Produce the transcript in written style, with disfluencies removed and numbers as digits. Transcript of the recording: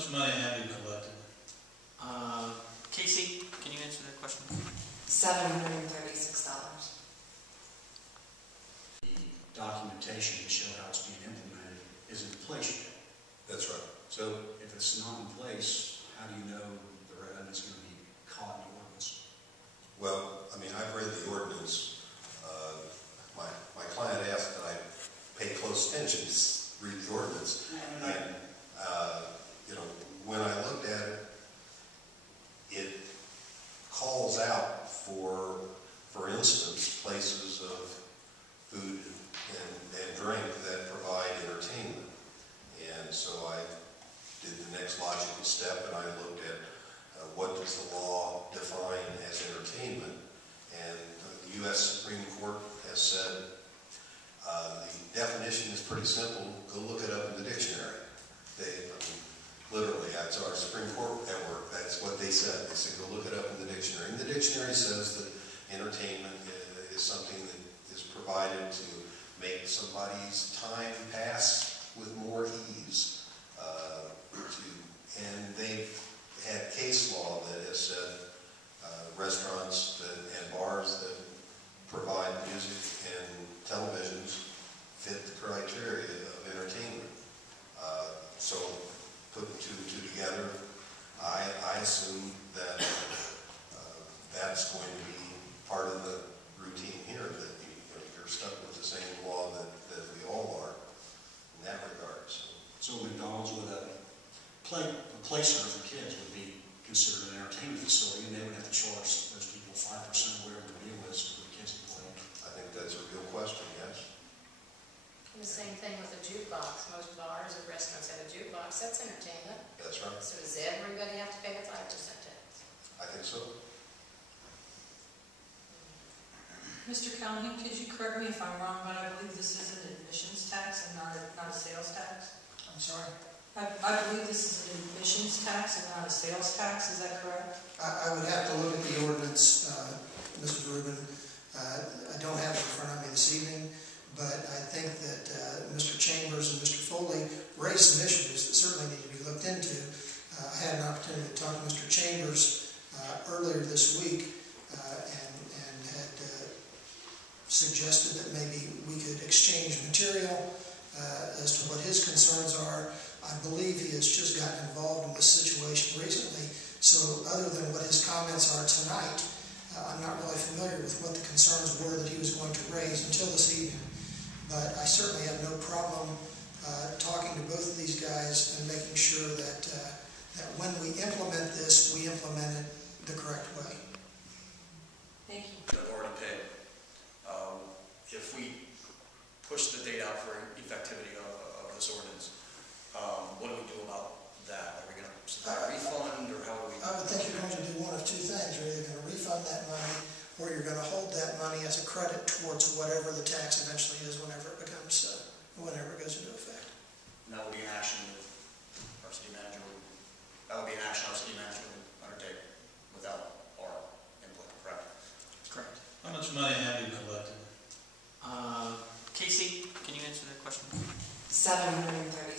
much money have you collected? Casey, can you answer that question? $736. The documentation to show how it's being implemented isn't in place yet. That's right. So if it's not in place, how do you know the revenue is going to be caught in the ordinance? Well, I mean, I've read the ordinance. My client asked that I pay close attention to read the ordinance. And, you know, when I looked at it, it calls out for instance, places of food and drink that provide entertainment. And so I did the next logical step and I looked at what does the law define as entertainment. And the U.S. Supreme Court has said the definition is pretty simple. Go look it up in the dictionary. Literally, that's our Supreme Court at work. That's what they said. They said, go look it up in the dictionary. And the dictionary says that entertainment is something that is provided to make somebody's time pass with more ease. And they've had case law that has said restaurants and bars that provide music and televisions fit the criteria of entertainment. So putting two and two together, I assume that that's going to be part of the routine here, that you're stuck with the same law that we all are in that regard. So McDonald's with a play center for kids would be considered an entertainment facility, and they would have to charge those people 5% of whatever the deal is for the kids to play. I think that's a real question, yes. And the same thing with a jukebox. Most bars or restaurants have a jukebox. That's entertainment. That's right. So does everybody have to pay a 5% tax? I think so. Mr. Callahan, could you correct me if I'm wrong, but I believe this is an admissions tax and not a sales tax? I'm sorry? I believe this is an admissions tax and not a sales tax, is that correct? I would have to look at the ordinance, Mrs. Rubin. I don't have it in front of me this evening, but I think that Mr. Chambers and Mr. Foley raised some issues that certainly need to be looked into. I had an opportunity to talk to Mr. Chambers earlier this week and had suggested that maybe we could exchange material as to what his concerns are. I believe he has just gotten involved in this situation recently, so other than what his comments are tonight, I'm not really familiar with what the concerns were that he was going to raise until this evening. But I certainly have no problem talking to both of these guys and making sure that when we implement this, we implement it the correct way. Thank you. I've already paid. If we push the date out for effectivity of this ordinance, what do we do about that? Are we going to supply a refund, or how do we? I would think you're going to do one of two things. You're either going to refund that money, or you're going to hold that money as a credit towards whatever the tax eventually is whenever it becomes, whenever it goes into effect. And that would be an action that our city manager would, our city manager would undertake without our input, correct? Correct. How much money have you collected? Casey, can you answer that question? $736.